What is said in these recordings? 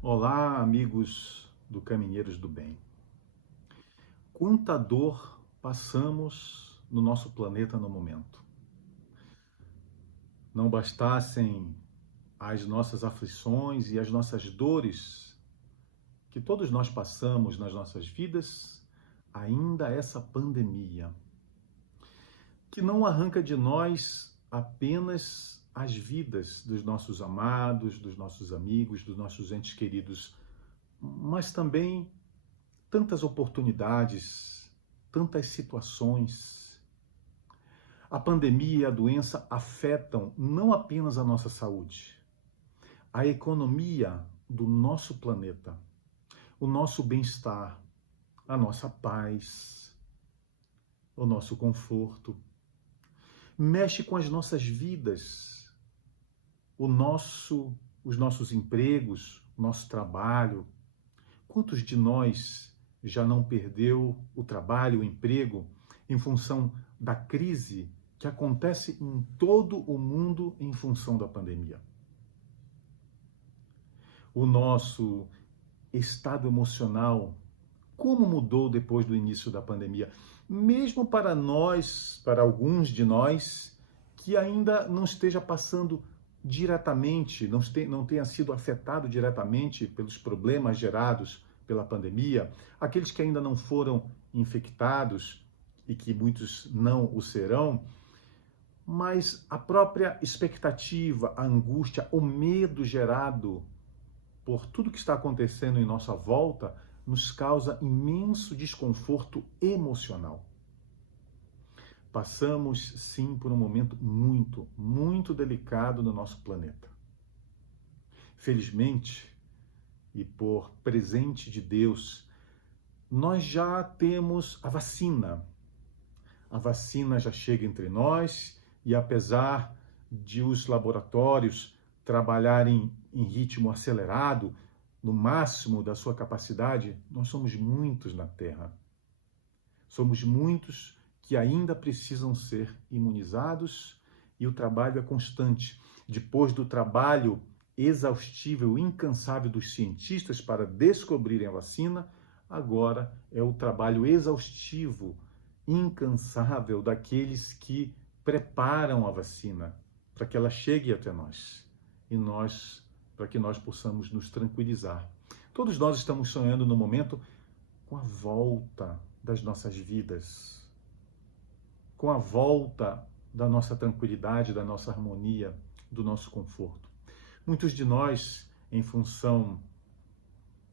Olá, amigos do Caminheiros do Bem. Quanta dor passamos no nosso planeta no momento. Não bastassem as nossas aflições e as nossas dores que todos nós passamos nas nossas vidas, ainda essa pandemia, que não arranca de nós apenas as vidas dos nossos amados, dos nossos amigos, dos nossos entes queridos, mas também tantas oportunidades, tantas situações. A pandemia e a doença afetam não apenas a nossa saúde, a economia do nosso planeta, o nosso bem-estar, a nossa paz, o nosso conforto. Mexe com as nossas vidas, os nossos empregos, o nosso trabalho. Quantos de nós já não perdeu o trabalho, o emprego, em função da crise que acontece em todo o mundo em função da pandemia? O nosso estado emocional, como mudou depois do início da pandemia? Mesmo para nós, para alguns de nós, que ainda não esteja passando diretamente, não tenha sido afetado diretamente pelos problemas gerados pela pandemia, aqueles que ainda não foram infectados e que muitos não o serão, mas a própria expectativa, a angústia, o medo gerado por tudo que está acontecendo em nossa volta nos causa imenso desconforto emocional. Passamos, sim, por um momento muito delicado no nosso planeta. Felizmente, e por presente de Deus, nós já temos a vacina. A vacina já chega entre nós e, apesar de os laboratórios trabalharem em ritmo acelerado, no máximo da sua capacidade, nós somos muitos na Terra. Somos muitos que ainda precisam ser imunizados e o trabalho é constante. Depois do trabalho exaustivo, incansável dos cientistas para descobrirem a vacina, agora é o trabalho exaustivo, incansável daqueles que preparam a vacina para que ela chegue até nós e para que nós possamos nos tranquilizar. Todos nós estamos sonhando no momento com a volta das nossas vidas, com a volta da nossa tranquilidade, da nossa harmonia, do nosso conforto. Muitos de nós, em função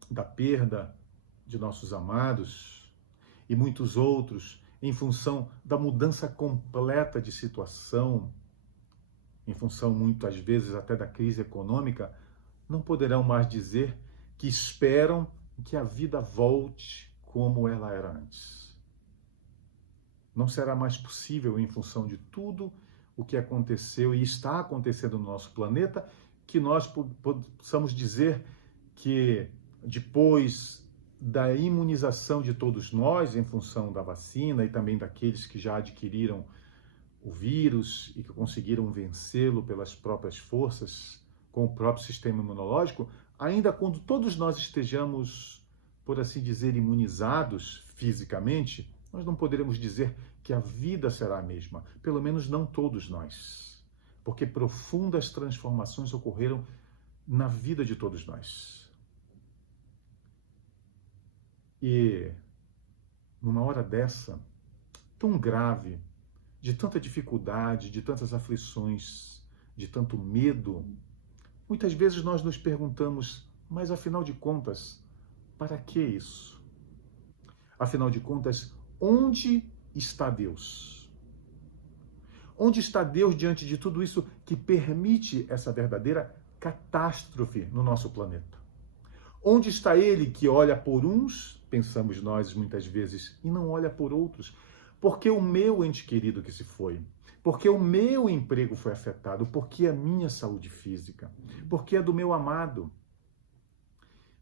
da perda de nossos amados, e muitos outros, em função da mudança completa de situação, em função muitas vezes até da crise econômica, não poderão mais dizer que esperam que a vida volte como ela era antes. Não será mais possível, em função de tudo o que aconteceu e está acontecendo no nosso planeta, que nós possamos dizer que depois da imunização de todos nós, em função da vacina e também daqueles que já adquiriram o vírus e que conseguiram vencê-lo pelas próprias forças, com o próprio sistema imunológico, ainda quando todos nós estejamos, por assim dizer, imunizados fisicamente, nós não poderemos dizer que a vida será a mesma, pelo menos não todos nós, porque profundas transformações ocorreram na vida de todos nós. E numa hora dessa, tão grave, de tanta dificuldade, de tantas aflições, de tanto medo, muitas vezes nós nos perguntamos, mas afinal de contas, para que isso? Afinal de contas, onde está Deus? Onde está Deus diante de tudo isso que permite essa verdadeira catástrofe no nosso planeta? Onde está Ele que olha por uns, pensamos nós muitas vezes, e não olha por outros? Porque o meu ente querido que se foi, porque o meu emprego foi afetado, porque a minha saúde física, porque é do meu amado.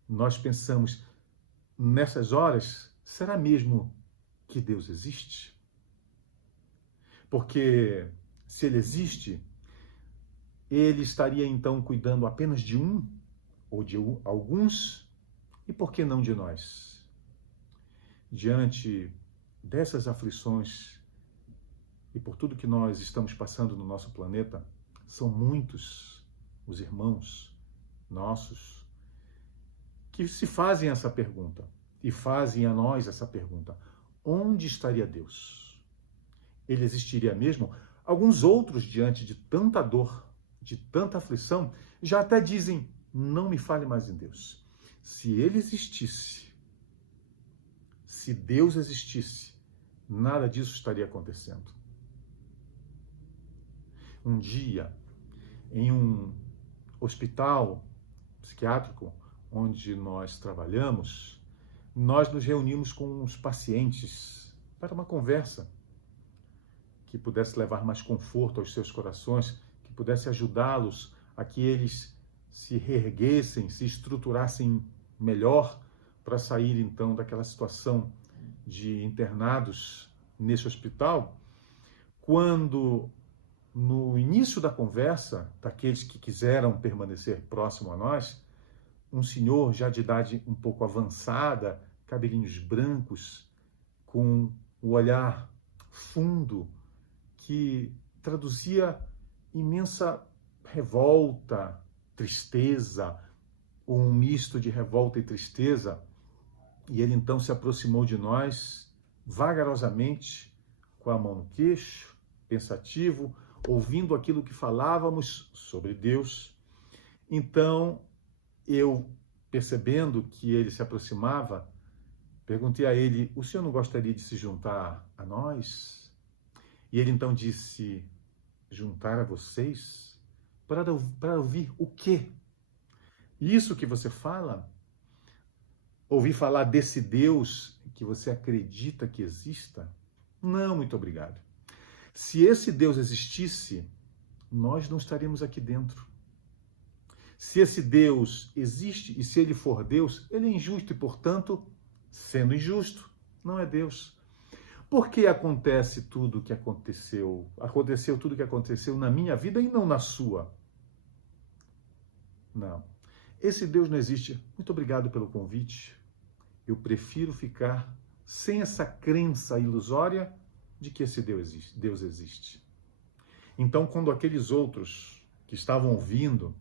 Nós pensamos, nessas horas, será mesmo que Deus existe? Porque se Ele existe, Ele estaria então cuidando apenas de um ou de alguns, e por que não de nós? Diante dessas aflições e por tudo que nós estamos passando no nosso planeta, são muitos os irmãos nossos que se fazem essa pergunta e fazem a nós essa pergunta: onde estaria Deus? Ele existiria mesmo? Alguns outros, diante de tanta dor, de tanta aflição, já até dizem: não me fale mais em Deus. Se ele existisse, se Deus existisse, nada disso estaria acontecendo. Um dia, em um hospital psiquiátrico onde nós trabalhamos, nós nos reunimos com os pacientes para uma conversa que pudesse levar mais conforto aos seus corações, que pudesse ajudá-los a que eles se reerguessem, se estruturassem melhor para sair então daquela situação de internados nesse hospital. Quando no início da conversa, daqueles que quiseram permanecer próximo a nós, um senhor já de idade um pouco avançada, cabelinhos brancos, com o olhar fundo, que traduzia imensa revolta, tristeza, ou um misto de revolta e tristeza, e ele então se aproximou de nós vagarosamente, com a mão no queixo, pensativo, ouvindo aquilo que falávamos sobre Deus. Então, eu, percebendo que ele se aproximava, perguntei a ele: o senhor não gostaria de se juntar a nós? E ele então disse: juntar a vocês? Para ouvir o quê? Isso que você fala? Ouvir falar desse Deus que você acredita que exista? Não, muito obrigado. Se esse Deus existisse, nós não estaríamos aqui dentro. Se esse Deus existe e se ele for Deus, ele é injusto e, portanto, sendo injusto, não é Deus. Por que acontece tudo o que aconteceu? Aconteceu tudo o que aconteceu na minha vida e não na sua? Não. Esse Deus não existe. Muito obrigado pelo convite. Eu prefiro ficar sem essa crença ilusória de que esse Deus existe. Então, quando aqueles outros que estavam ouvindo,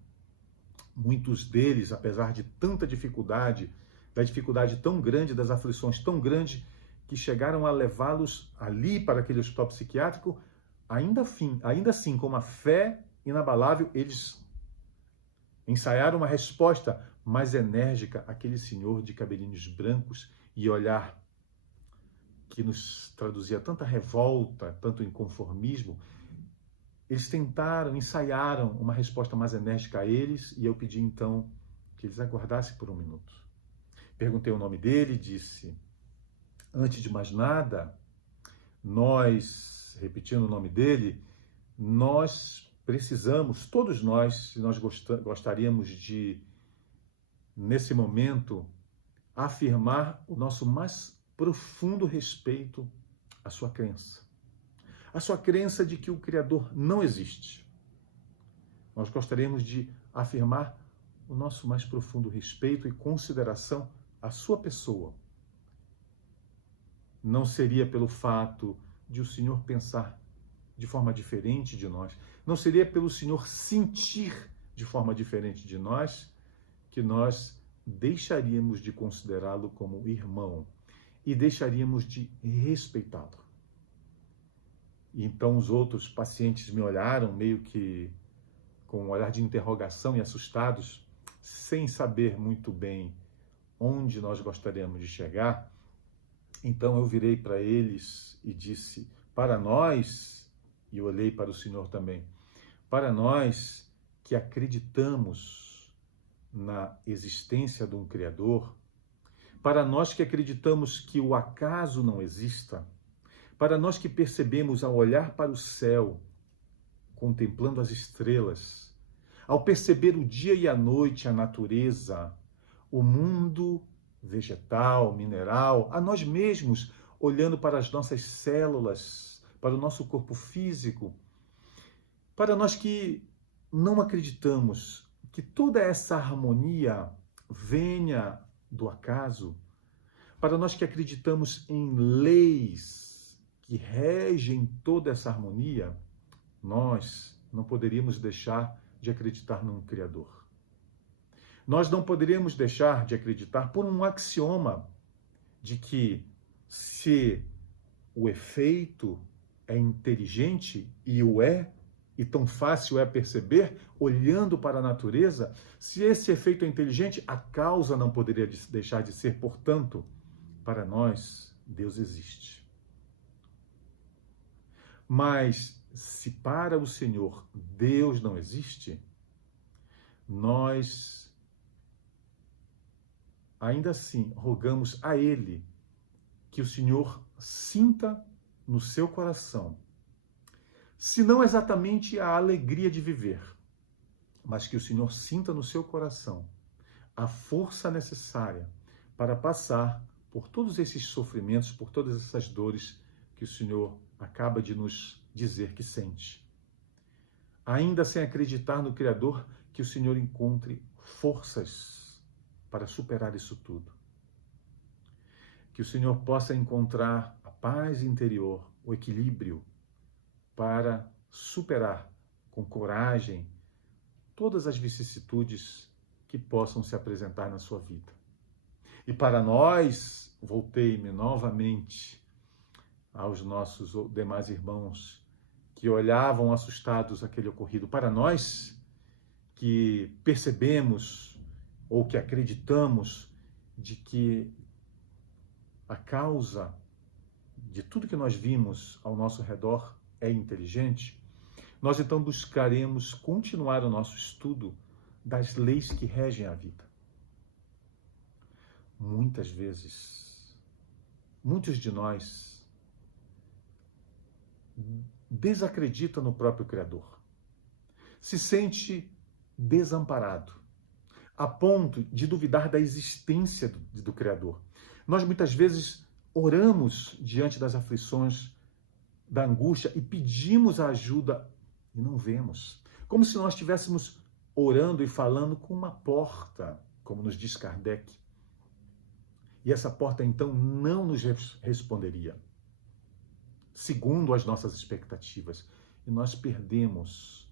muitos deles, apesar de tanta dificuldade, da dificuldade tão grande, das aflições tão grandes, que chegaram a levá-los ali para aquele hospital psiquiátrico, ainda assim, com uma fé inabalável, eles ensaiaram uma resposta mais enérgica àquele senhor de cabelinhos brancos e olhar que nos traduzia tanta revolta, tanto inconformismo. Eles ensaiaram uma resposta mais enérgica a eles, e eu pedi então que eles aguardassem por um minuto. Perguntei o nome dele e disse: antes de mais nada, nós, repetindo o nome dele, nós precisamos, todos nós gostaríamos de, nesse momento, afirmar o nosso mais profundo respeito à sua crença. A sua crença de que o Criador não existe. Nós gostaríamos de afirmar o nosso mais profundo respeito e consideração à sua pessoa. Não seria pelo fato de o Senhor pensar de forma diferente de nós, não seria pelo Senhor sentir de forma diferente de nós, que nós deixaríamos de considerá-lo como irmão e deixaríamos de respeitá-lo. E então os outros pacientes me olharam meio que com um olhar de interrogação e assustados, sem saber muito bem onde nós gostaríamos de chegar. Então eu virei para eles e disse: para nós, e eu olhei para o Senhor também, para nós que acreditamos na existência de um Criador, para nós que acreditamos que o acaso não exista, para nós que percebemos ao olhar para o céu, contemplando as estrelas, ao perceber o dia e a noite, a natureza, o mundo vegetal, mineral, a nós mesmos, olhando para as nossas células, para o nosso corpo físico, para nós que não acreditamos que toda essa harmonia venha do acaso, para nós que acreditamos em leis que regem toda essa harmonia, nós não poderíamos deixar de acreditar num Criador. Nós não poderíamos deixar de acreditar por um axioma de que se o efeito é inteligente, e o é, e tão fácil é perceber, olhando para a natureza, se esse efeito é inteligente, a causa não poderia deixar de ser. Portanto, para nós, Deus existe. Mas, se para o Senhor Deus não existe, nós, ainda assim, rogamos a Ele que o Senhor sinta no seu coração, se não exatamente a alegria de viver, mas que o Senhor sinta no seu coração a força necessária para passar por todos esses sofrimentos, por todas essas dores que o Senhor acaba de nos dizer que sente. Ainda sem acreditar no Criador, que o Senhor encontre forças para superar isso tudo. Que o Senhor possa encontrar a paz interior, o equilíbrio, para superar com coragem todas as vicissitudes que possam se apresentar na sua vida. E para nós, voltei-me novamente aos nossos demais irmãos que olhavam assustados aquele ocorrido. Para nós que percebemos ou que acreditamos de que a causa de tudo que nós vimos ao nosso redor é inteligente, nós então buscaremos continuar o nosso estudo das leis que regem a vida. Muitas vezes, muitos de nós desacreditam no próprio Criador, se sente desamparado, a ponto de duvidar da existência do Criador. Nós muitas vezes oramos diante das aflições, da angústia e pedimos a ajuda e não vemos. Como se nós estivéssemos orando e falando com uma porta, como nos diz Kardec. E essa porta então não nos responderia, segundo as nossas expectativas. E nós perdemos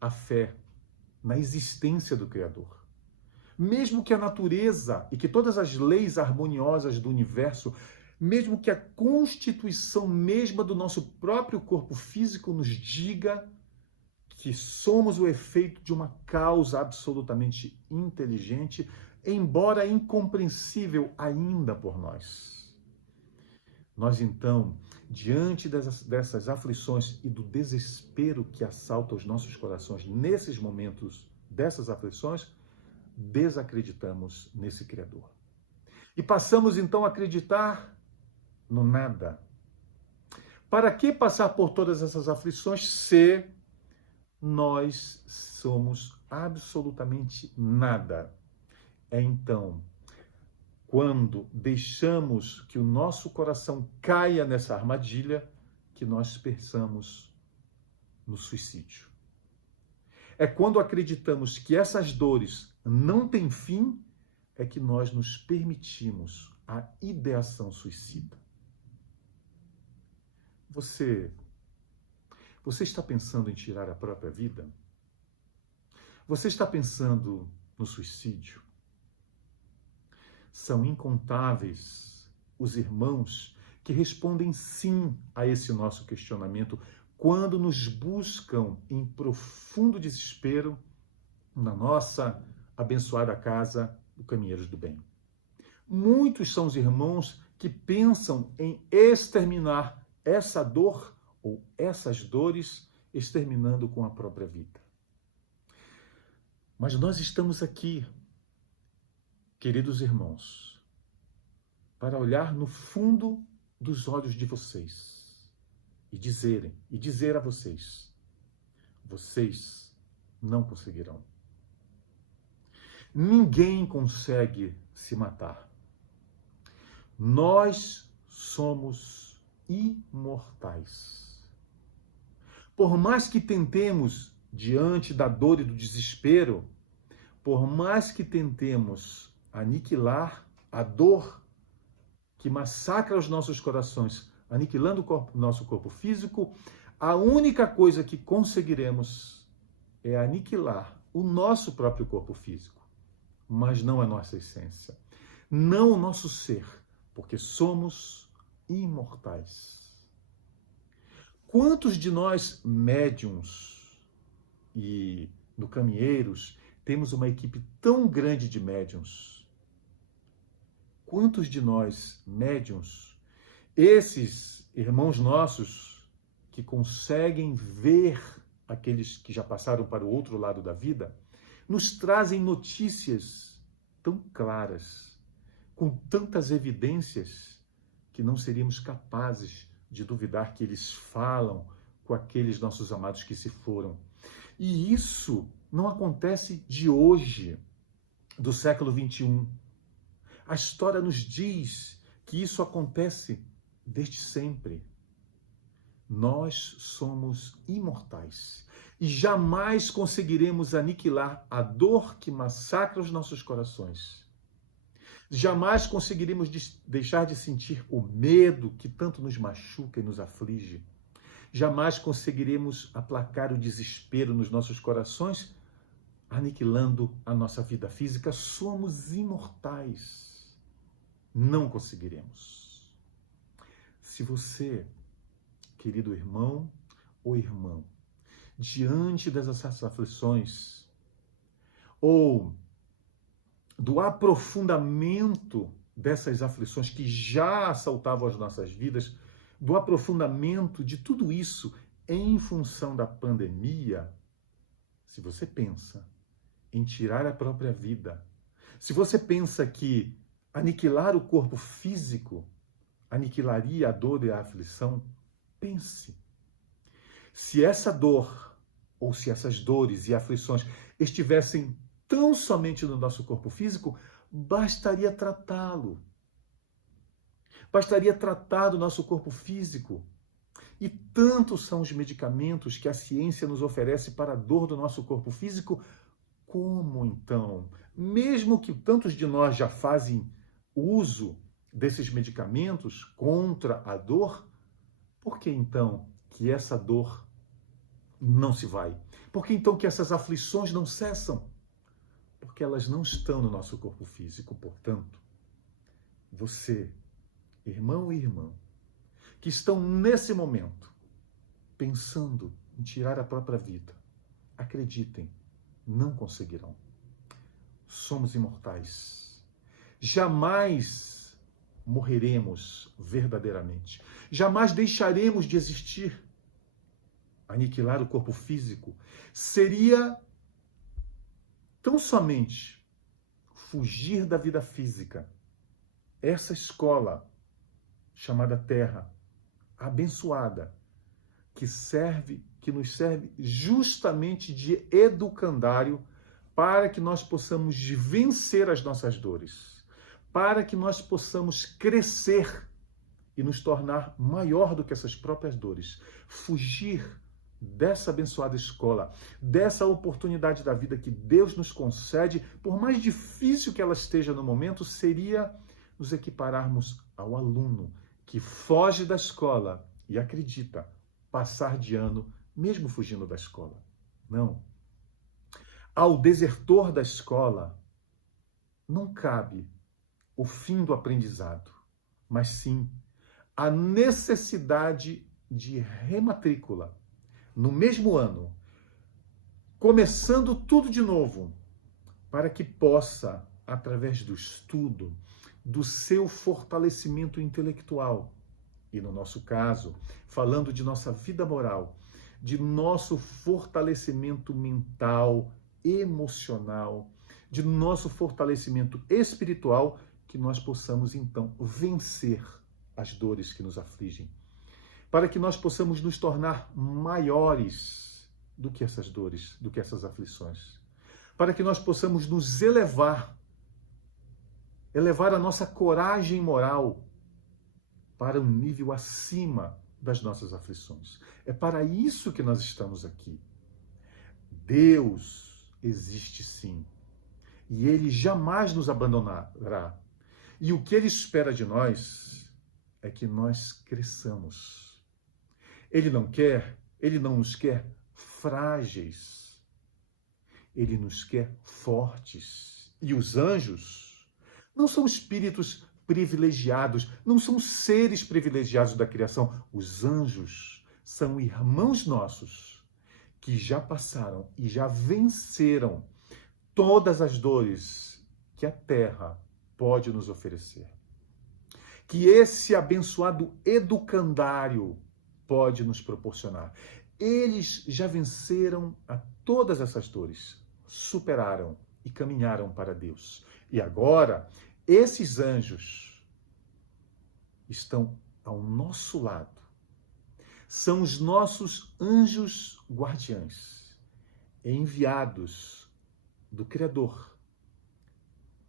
a fé na existência do Criador. Mesmo que a natureza e que todas as leis harmoniosas do universo, mesmo que a constituição mesma do nosso próprio corpo físico nos diga que somos o efeito de uma causa absolutamente inteligente, embora incompreensível ainda por nós. Nós então, diante dessas aflições e do desespero que assalta os nossos corações nesses momentos dessas aflições, desacreditamos nesse Criador. E passamos então a acreditar no nada. Para que passar por todas essas aflições se nós somos absolutamente nada? É então, quando deixamos que o nosso coração caia nessa armadilha, que nós pensamos no suicídio. É quando acreditamos que essas dores não têm fim, é que nós nos permitimos a ideação suicida. Você está pensando em tirar a própria vida? Você está pensando no suicídio? São incontáveis os irmãos que respondem sim a esse nosso questionamento quando nos buscam em profundo desespero na nossa abençoada casa do Caminheiros do Bem. Muitos são os irmãos que pensam em exterminar essa dor ou essas dores, exterminando com a própria vida. Mas nós estamos aqui, queridos irmãos, para olhar no fundo dos olhos de vocês e dizer a vocês: vocês não conseguirão. Ninguém consegue se matar. Nós somos imortais. Por mais que tentemos diante da dor e do desespero, por mais que tentemos aniquilar a dor que massacra os nossos corações, aniquilando nosso corpo físico, a única coisa que conseguiremos é aniquilar o nosso próprio corpo físico, mas não a nossa essência, não o nosso ser, porque somos imortais. Quantos de nós, médiuns e no Caminheiros, temos uma equipe tão grande de médiuns? Quantos de nós, médiuns, esses irmãos nossos que conseguem ver aqueles que já passaram para o outro lado da vida, nos trazem notícias tão claras, com tantas evidências, que não seríamos capazes de duvidar que eles falam com aqueles nossos amados que se foram. E isso não acontece de hoje, do século XXI. A história nos diz que isso acontece desde sempre. Nós somos imortais e jamais conseguiremos aniquilar a dor que massacra os nossos corações. Jamais conseguiremos deixar de sentir o medo que tanto nos machuca e nos aflige. Jamais conseguiremos aplacar o desespero nos nossos corações, aniquilando a nossa vida física. Somos imortais. Não conseguiremos. Se você, querido irmão ou irmã, diante dessas aflições, ou do aprofundamento dessas aflições que já assaltavam as nossas vidas, do aprofundamento de tudo isso em função da pandemia, se você pensa em tirar a própria vida, se você pensa que aniquilar o corpo físico aniquilaria a dor e a aflição, pense. Se essa dor, ou se essas dores e aflições estivessem tão somente no nosso corpo físico, bastaria tratá-lo. Bastaria tratar do nosso corpo físico. E tantos são os medicamentos que a ciência nos oferece para a dor do nosso corpo físico, como então, mesmo que tantos de nós já fazem uso desses medicamentos contra a dor, por que então que essa dor não se vai? Por que então que essas aflições não cessam? Porque elas não estão no nosso corpo físico. Portanto, você, irmão e irmã, que estão nesse momento pensando em tirar a própria vida, acreditem, não conseguirão. Somos imortais. Jamais morreremos verdadeiramente. Jamais deixaremos de existir. Aniquilar o corpo físico seria tão somente fugir da vida física. Essa escola chamada Terra, abençoada, que nos serve justamente de educandário para que nós possamos vencer as nossas dores, para que nós possamos crescer e nos tornar maior do que essas próprias dores, fugir dessa abençoada escola, dessa oportunidade da vida que Deus nos concede, por mais difícil que ela esteja no momento, seria nos equipararmos ao aluno que foge da escola e acredita passar de ano, mesmo fugindo da escola. Não. Ao desertor da escola, não cabe o fim do aprendizado, mas sim a necessidade de rematrícula no mesmo ano, começando tudo de novo, para que possa, através do estudo, do seu fortalecimento intelectual, e no nosso caso, falando de nossa vida moral, de nosso fortalecimento mental, emocional, de nosso fortalecimento espiritual, que nós possamos então vencer as dores que nos afligem, para que nós possamos nos tornar maiores do que essas dores, do que essas aflições, para que nós possamos nos elevar a nossa coragem moral para um nível acima das nossas aflições. É para isso que nós estamos aqui. Deus existe sim. E Ele jamais nos abandonará. E o que Ele espera de nós é que nós cresçamos. Ele não nos quer frágeis. Ele nos quer fortes. E os anjos não são espíritos privilegiados, não são seres privilegiados da criação. Os anjos são irmãos nossos que já passaram e já venceram todas as dores que a terra pode nos oferecer. Que esse abençoado educandário pode nos proporcionar. Eles já venceram a todas essas dores, superaram e caminharam para Deus. E agora, esses anjos estão ao nosso lado. São os nossos anjos guardiães, enviados do Criador,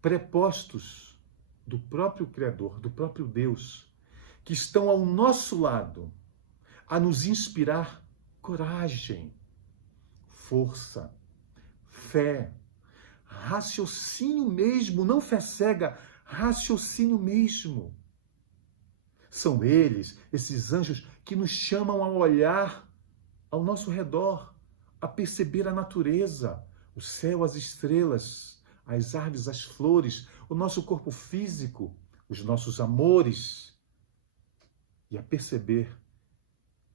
prepostos do próprio Criador, do próprio Deus, que estão ao nosso lado a nos inspirar coragem, força, fé, raciocínio mesmo, não fé cega, raciocínio mesmo. São eles, esses anjos, que nos chamam a olhar ao nosso redor, a perceber a natureza, o céu, as estrelas, as árvores, as flores, o nosso corpo físico, os nossos amores, e a perceber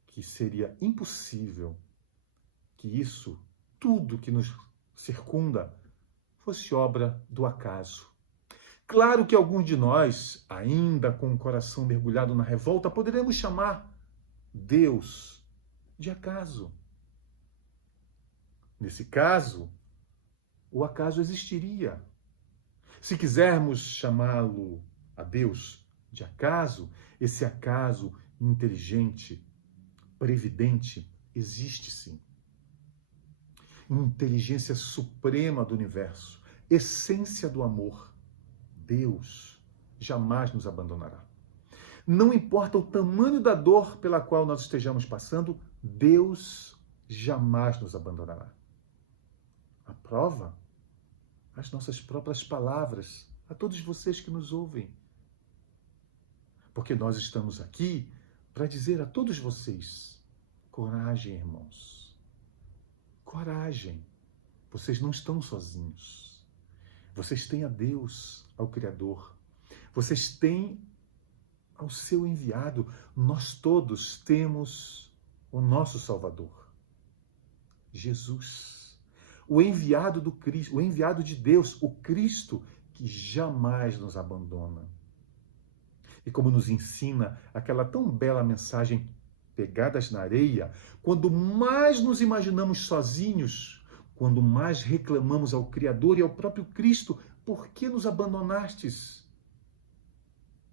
que seria impossível que isso, tudo que nos circunda, fosse obra do acaso. Claro que alguns de nós, ainda com o coração mergulhado na revolta, poderemos chamar Deus de acaso. Nesse caso, o acaso existiria. Se quisermos chamá-lo a Deus de acaso, esse acaso inteligente, previdente, existe sim. Inteligência suprema do universo, essência do amor, Deus jamais nos abandonará. Não importa o tamanho da dor pela qual nós estejamos passando, Deus jamais nos abandonará. A prova? As nossas próprias palavras, a todos vocês que nos ouvem. Porque nós estamos aqui para dizer a todos vocês, coragem, irmãos. Coragem. Vocês não estão sozinhos. Vocês têm a Deus, ao Criador. Vocês têm ao seu enviado. Nós todos temos o nosso Salvador, Jesus. O enviado do Cristo, o enviado de Deus, o Cristo que jamais nos abandona. E como nos ensina aquela tão bela mensagem, Pegadas na Areia, quando mais nos imaginamos sozinhos, quando mais reclamamos ao Criador e ao próprio Cristo, por que nos abandonastes?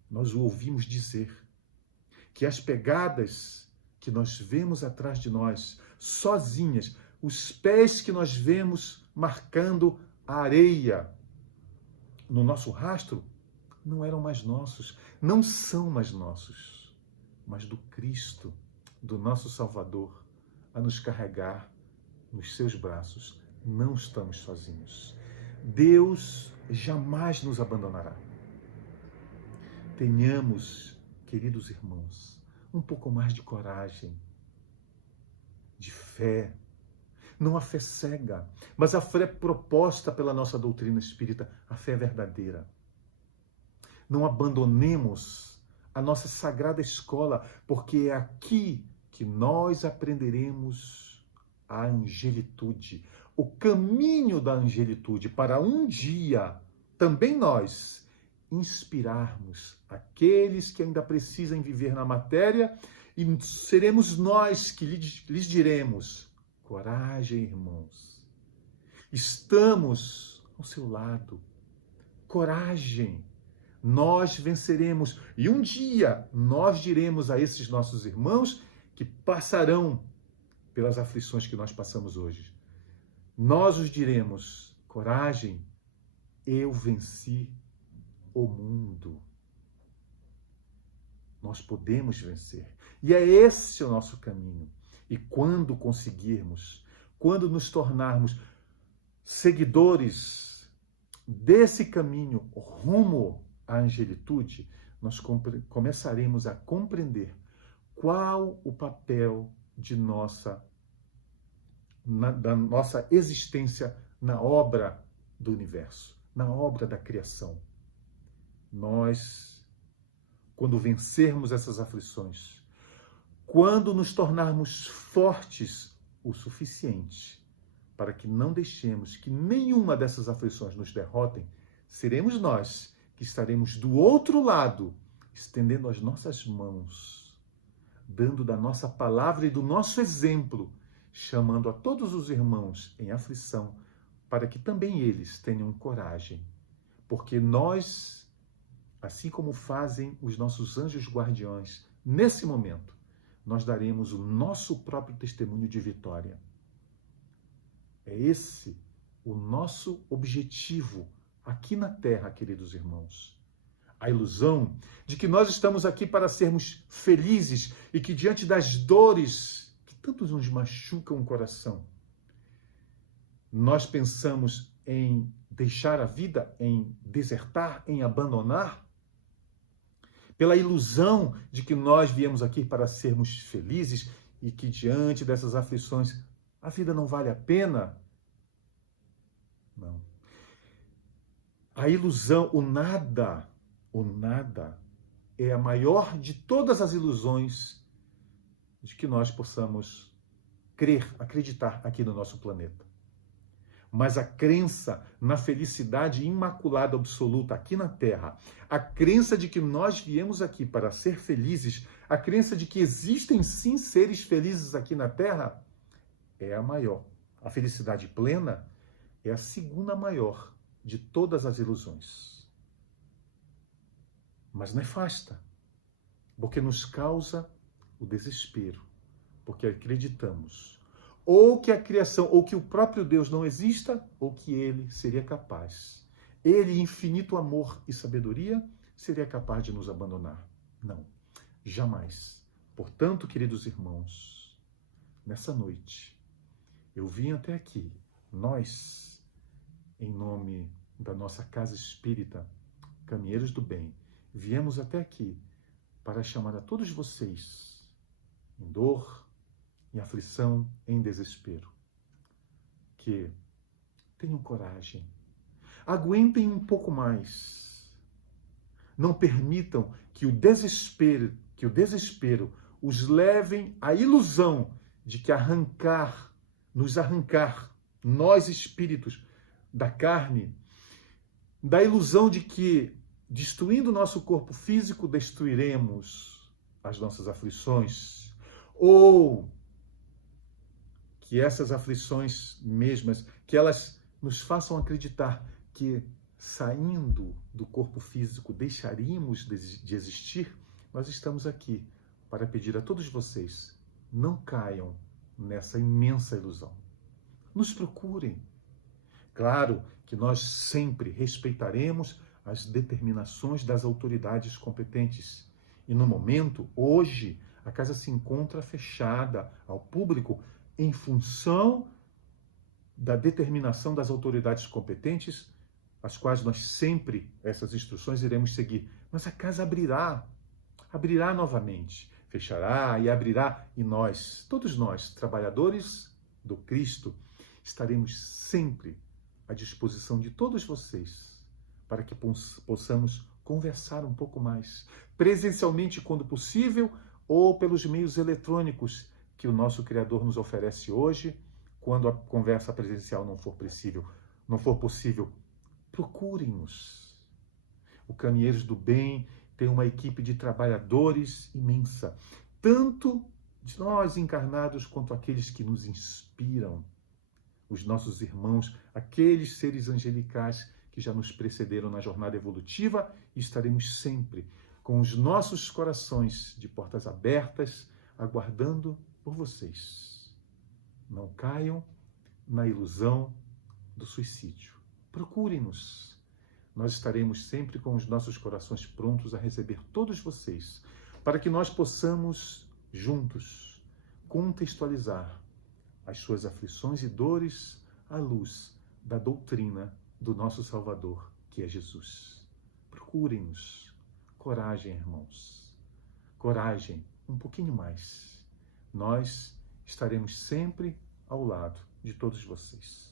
Nós o ouvimos dizer que as pegadas que nós vemos atrás de nós, sozinhas, os pés que nós vemos marcando a areia no nosso rastro, não eram mais nossos, não são mais nossos, mas do Cristo, do nosso Salvador, a nos carregar nos seus braços. Não estamos sozinhos. Deus jamais nos abandonará. Tenhamos, queridos irmãos, um pouco mais de coragem, de fé. Não a fé cega, mas a fé proposta pela nossa doutrina espírita, a fé verdadeira. Não abandonemos a nossa sagrada escola, porque é aqui que nós aprenderemos a angelitude, o caminho da angelitude, para um dia, também nós, inspirarmos aqueles que ainda precisam viver na matéria, e seremos nós que lhes diremos: coragem, irmãos. Estamos ao seu lado. Coragem. Nós venceremos. E um dia nós diremos a esses nossos irmãos que passarão pelas aflições que nós passamos hoje. Nós os diremos: coragem, eu venci o mundo. Nós podemos vencer. E é esse o nosso caminho. E quando conseguirmos, quando nos tornarmos seguidores desse caminho rumo à angelitude, nós começaremos a compreender qual o papel da nossa existência na obra do universo, na obra da criação. Nós, quando vencermos essas aflições, quando nos tornarmos fortes o suficiente para que não deixemos que nenhuma dessas aflições nos derrotem, seremos nós que estaremos do outro lado, estendendo as nossas mãos, dando da nossa palavra e do nosso exemplo, chamando a todos os irmãos em aflição, para que também eles tenham coragem. Porque nós, assim como fazem os nossos anjos guardiões, nesse momento, nós daremos o nosso próprio testemunho de vitória. É esse o nosso objetivo aqui na Terra, queridos irmãos. A ilusão de que nós estamos aqui para sermos felizes e que diante das dores que tanto nos machucam o coração, nós pensamos em deixar a vida, em desertar, em abandonar, pela ilusão de que nós viemos aqui para sermos felizes e que diante dessas aflições a vida não vale a pena. Não. A ilusão, o nada é a maior de todas as ilusões de que nós possamos crer, acreditar aqui no nosso planeta. Mas a crença na felicidade imaculada absoluta aqui na Terra, a crença de que nós viemos aqui para ser felizes, a crença de que existem sim seres felizes aqui na Terra, é a maior. A felicidade plena é a segunda maior de todas as ilusões. Mas nefasta, porque nos causa o desespero, porque acreditamos ou que a criação, ou que o próprio Deus não exista, ou que ele seria capaz. Ele, infinito amor e sabedoria, seria capaz de nos abandonar. Não, jamais. Portanto, queridos irmãos, nessa noite, eu vim até aqui, nós, em nome da nossa casa espírita, Caminheiros do Bem, viemos até aqui para chamar a todos vocês, em dor, em aflição, em desespero, que tenham coragem, aguentem um pouco mais, não permitam que o desespero os levem à ilusão de que nos arrancar, nós espíritos, da carne, da ilusão de que, destruindo o nosso corpo físico, destruiremos as nossas aflições, ou que essas aflições mesmas, que elas nos façam acreditar que, saindo do corpo físico, deixaríamos de existir. Nós estamos aqui para pedir a todos vocês, não caiam nessa imensa ilusão. Nos procurem. Claro que nós sempre respeitaremos as determinações das autoridades competentes. E no momento, hoje, a casa se encontra fechada ao público em função da determinação das autoridades competentes, as quais nós sempre, essas instruções, iremos seguir. Mas a casa abrirá novamente, fechará e abrirá, e nós, todos nós, trabalhadores do Cristo, estaremos sempre à disposição de todos vocês, para que possamos conversar um pouco mais, presencialmente quando possível, ou pelos meios eletrônicos que o nosso Criador nos oferece hoje, quando a conversa presencial não for possível, procurem-nos. O Caminheiros do Bem tem uma equipe de trabalhadores imensa, tanto de nós encarnados quanto aqueles que nos inspiram, os nossos irmãos, aqueles seres angelicais que já nos precederam na jornada evolutiva, e estaremos sempre com os nossos corações de portas abertas, aguardando por vocês. Não caiam na ilusão do suicídio. Procurem-nos. Nós estaremos sempre com os nossos corações prontos a receber todos vocês, para que nós possamos, juntos, contextualizar as suas aflições e dores à luz da doutrina do nosso Salvador, que é Jesus. Procurem-nos. Coragem, irmãos. Coragem, um pouquinho mais. Nós estaremos sempre ao lado de todos vocês.